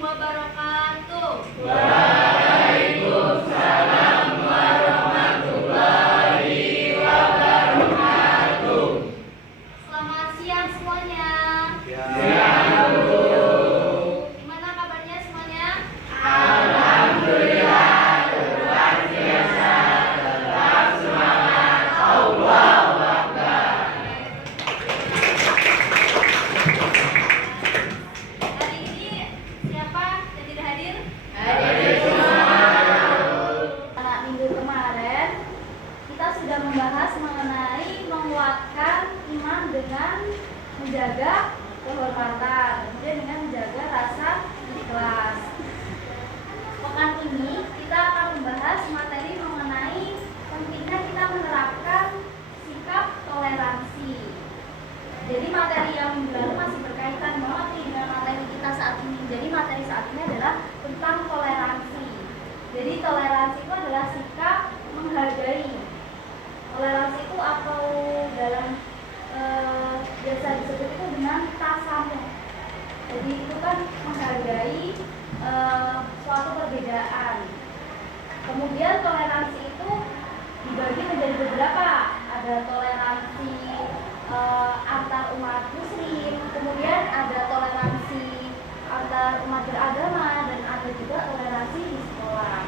wabarakatuh. Waalaikumsalam warahmatullahi wabarakatuh. Selamat siang semuanya. Siang, Bu. Gimana kabarnya semuanya? Alhamdulillah, luar biasa. Tetap semangat. Allahu Akbar. Hari ini siapa yang tidak hadir? Hadir semua. Minggu kemarin kita sudah membahas mengenai menguatkan iman dengan menjaga kehormatan, kemudian dengan menjaga rasa ikhlas. Pekan ini kita akan membahas materi mengenai pentingnya kita menerapkan sikap toleransi. Jadi materi yang minggu lalu masih berkaitan banget nih dengan materi kita saat ini. Jadi materi saat ini adalah tentang toleransi. Jadi toleransi itu adalah sikap menghargai. Toleransi itu atau dalam biasa disebut itu dengan tasamuh. Jadi itu kan menghargai suatu perbedaan. Kemudian toleransi itu dibagi menjadi beberapa. Ada toleransi antar umat muslim, kemudian ada toleransi antar umat beragama, dan ada juga toleransi di sekolah.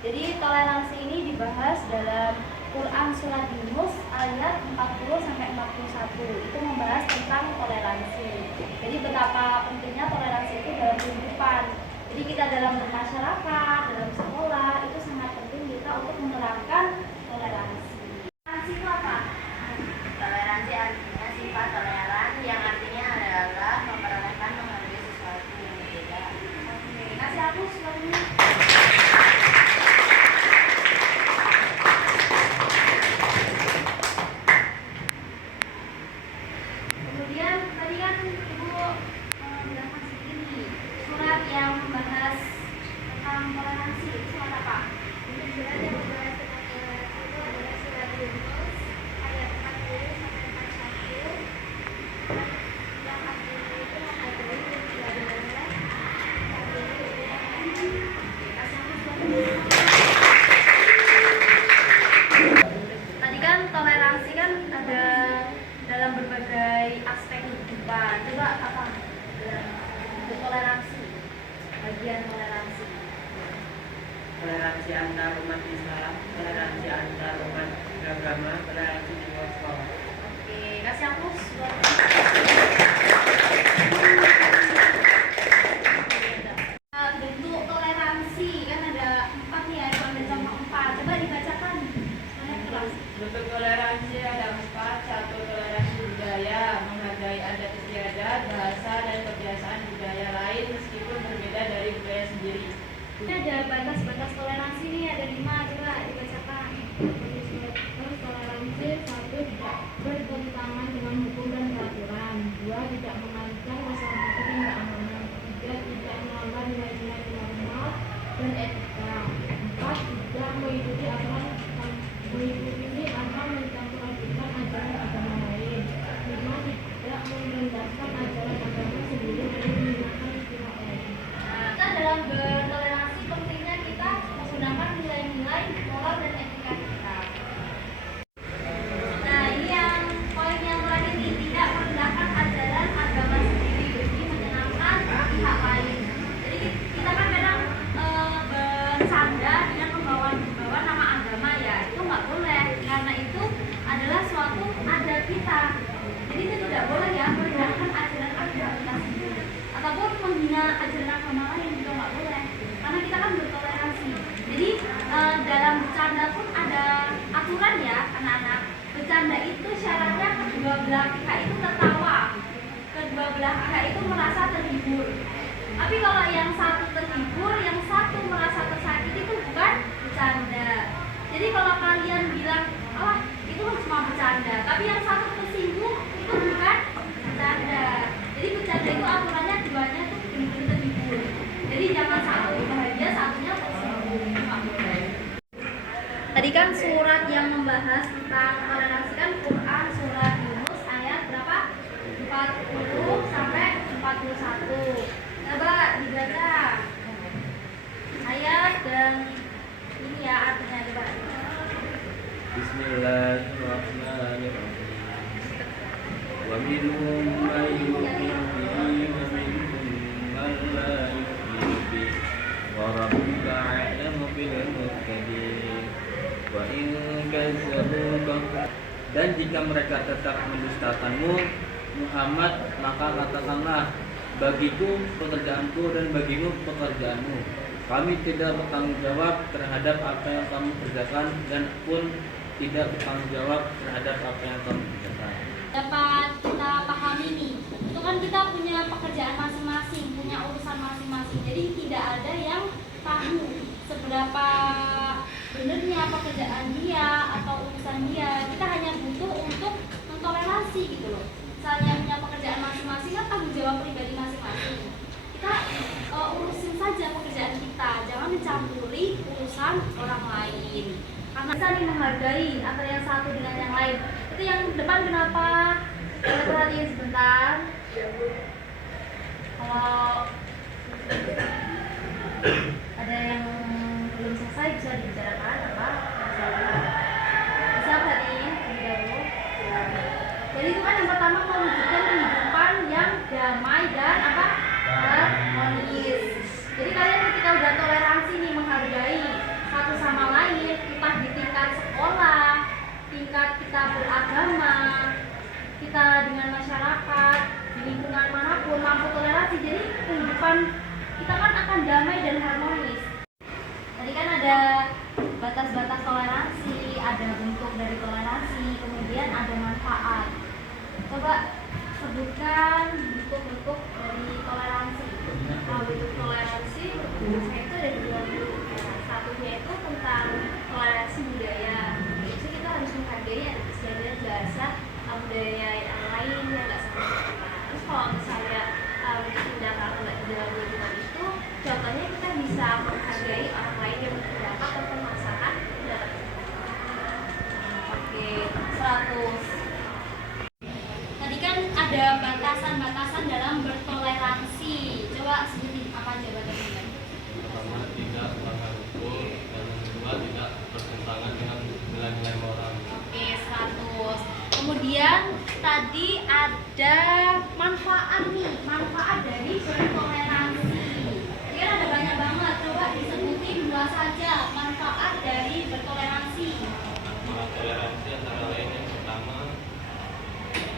Jadi toleransi ini dibahas dalam Quran surat Yunus ayat 40 sampai 41. Itu membahas tentang toleransi. Jadi betapa pentingnya toleransi itu dalam kehidupan. Jadi kita dalam bermasyarakat, dalam sekolah itu sangat penting kita untuk menerapkan toleransi. Toleransi itu apa? Toleransi artinya sifat toleran yang artinya adalah memperbolehkan menghargai sesuatu yang berbeda. Oke, kasih aku surat ini. Kemudian tadi kan Ibu bilang kasih ini surat yang membahas tentang toleransi. Itu surat apa? Surat yang membahas tentang toleransi itu adalah surat Yunus ayat 40 sampai 41 yang artinya itu menghargai dan tidak boleh Tadi kan toleransi kan ada dalam berbagai aspek kehidupan. Coba apa? Bentuk toleransi. Bagian toleransi. Toleransi antar umat Islam, toleransi antar umat beragama, toleransi di luar sekolah. Oke, kasih aku surat. Bentuk toleransi kan ada 4 nih, ada contoh 4. Coba dibacakan. Semuanya kelas. Bentuk toleransi ada 4. 1. Toleransi budaya, menghargai adat istiadat, bahasa, dan kebiasaan budaya lain meskipun berbeda dari budaya sendiri. Ini ada batas-batas toleransi nih, ada 5. Coba dibacakan. Terus toleransi 1 tidak bertentangan dengan hukum dan peraturan, 2 tidak mengancam keselamatan dan keamanan, 3 tidak melanggar nilai-nilai normal dan etika, 4 tidak mengikuti atau mencampur adukan ajaran agama lain, 5 tidak merendahkan ajaran agama sendiri dan menggunakan istilah lain. Nah, kan dalam bertoleransi pentingnya kita menggunakan nilai-nilai moral dan etika kita. Nah, ini yang poin yang terakhir nih, tidak merendahkan ajaran agama sendiri demi menyenangkan pihak lain. Jadi kita kan kadang bercanda dengan membawa nama agama ya, itu nggak boleh karena itu adalah suatu adat kita. Jadi itu tidak boleh ya merendahkan ajaran agama kita sendiri ataupun menghina ajaran agama lain juga nggak boleh karena kita kan bertoleransi. Jadi dalam bercanda pun ada aturan ya anak-anak. Bercanda itu syaratnya kedua belah pihak itu tertawa, kedua belah pihak itu merasa terhibur. Tapi kalau yang satu terhibur, yang satu merasa tersakiti itu bukan bercanda. Jadi kalau kalian bilang, "Alah, itu cuma bercanda," tapi yang satu tersinggung itu bukan bercanda. Jadi bercanda itu aturannya duanya tuh benar-benar terhibur. Jadi jangan satu bahagia, satunya tersinggung. Itu nggak boleh. Tadi kan surat yang membahas tentang toleransi kan Quran surat Yunus ayat berapa? 40 sampai 41. ومنهم من يؤمن به ومنهم من لا يؤمن به وربك أعلم بالمهتدين وإن كذبوك. Dan jika mereka tetap mendustakanmu Muhammad, maka katakanlah, bagiku pekerjaanku dan bagimu pekerjaanmu. Kami tidak bertanggung jawab terhadap apa yang kamu kerjakan dan pun tidak bertanggung jawab terhadap apa yang kamu kerjakan. Dapat kita pahami nih, itu kan kita punya pekerjaan masing-masing, punya urusan masing-masing. Jadi tidak ada yang tahu seberapa benernya pekerjaan dia atau urusan dia. Kita hanya butuh untuk mentoleransi gitu loh. Misalnya punya pekerjaan masing-masing kan tanggung jawab pribadi masing-masing. Kita urusin saja pekerjaan kita, jangan mencampuri urusan orang lain. Karena bisa nih menghargai antara yang satu dengan yang lain. Itu yang depan kenapa? Kita perhatiin sebentar. Kalau ada yang belum selesai bisa dibicarakan apa? Bisa perhatiin terlebih dahulu. Jadi itu kan yang pertama mewujudkan kehidupan yang damai dan apa? Harmonis. Jadi kalian ketika udah toleransi nih, menghargai satu sama lain, entah di tingkat sekolah, tingkat kita beragama, kita dengan masyarakat, di lingkungan manapun mampu toleransi, jadi kehidupan kita kan akan damai dan harmonis. Tadi kan ada batas-batas toleransi, ada bentuk dari toleransi, kemudian ada manfaat. Coba sebutkan bentuk-bentuk dari toleransi. Kalau bentuk toleransi, saya itu ada dua bentuk. Satunya itu tentang toleransi budaya. Jadi kita harus menghargai ada istiadat bahasa budaya yang lain yang nggak sama kita. Terus kalau misalnya tindakan nggak dilalui dengan itu, contohnya kita bisa menghargai orang lain yang berpendapat atau memaksakan pendapat kita. Oke, 100. Tadi kan ada batasan-batasan dalam bertoleransi. Coba sebutin apa aja batasannya? Pertama, tidak melanggar hukum, dan yang kedua tidak bertentangan dengan nilai-nilai moral. Oke, 100. Kemudian tadi ada manfaat nih, manfaat dari bertoleransi. Ini kan ada banyak banget, coba disebutin dua saja manfaat dari bertoleransi. Manfaat toleransi antara lain yang pertama,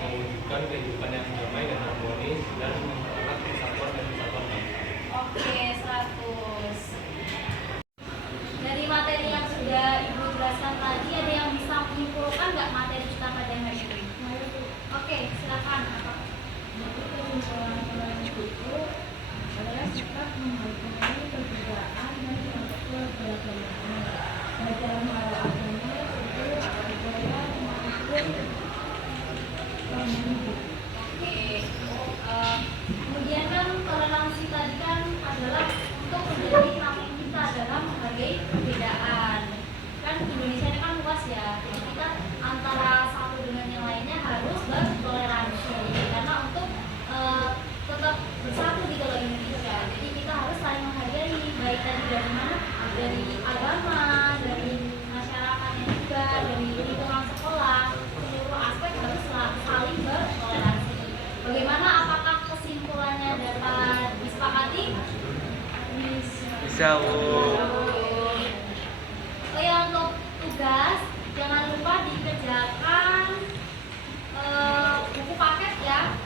mewujudkan kehidupan yang damai dan harmonis dan mempererat persatuan dan kesatuan bangsa. Oke, 100. Dari materi yang sudah Ibu jelaskan tadi, ada yang bisa menyimpulkan nggak materi kita pada hari ini? Oke, silakan. Apa? adalah sikap menghargai perbedaan dan keberagaman, baik dalam hal agama, suku, budaya, maupun hidup. Oke. Kemudian kan toleransi tadi kan adalah untuk menjadi hati kita dalam menghargai perbedaan. Kan Indonesia ini kan luas ya, jadi kita antara satu dengan yang lainnya harus bertoleransi. Karena untuk tetap bersatu di kalau Indonesia, jadi kita harus saling menghargai, baik tadi dari mana, dari agama, dari masyarakatnya juga, dari lingkungan sekolah, seluruh aspek harus saling bertoleransi. Bagaimana? Apakah kesimpulannya dapat disepakati? Bisa, Bu. Oh ya, untuk tugas jangan lupa dikerjakan buku paket ya.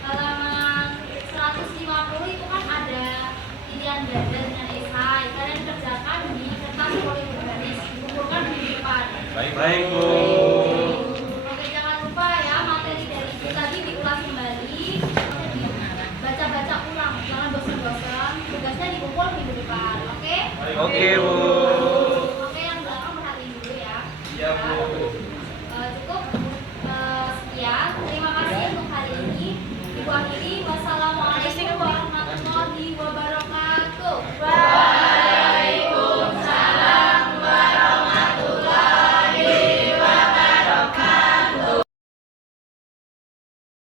Halaman 150 itu kan ada pilihan ganda dengan esai. Kalian kerjakan di kertas folio berbaris, dikumpulkan di depan. Baik, Bu. Oke, jangan lupa ya materi dari itu tadi diulas kembali, baca-baca ulang, jangan bosan-bosan. Tugasnya dikumpul minggu depan, oke? Oke, Bu. Oke, yang belakang perhatiin dulu ya. Iya, Bu. Cukup sekian. Terima kasih untuk hari ini. Ibu akhiri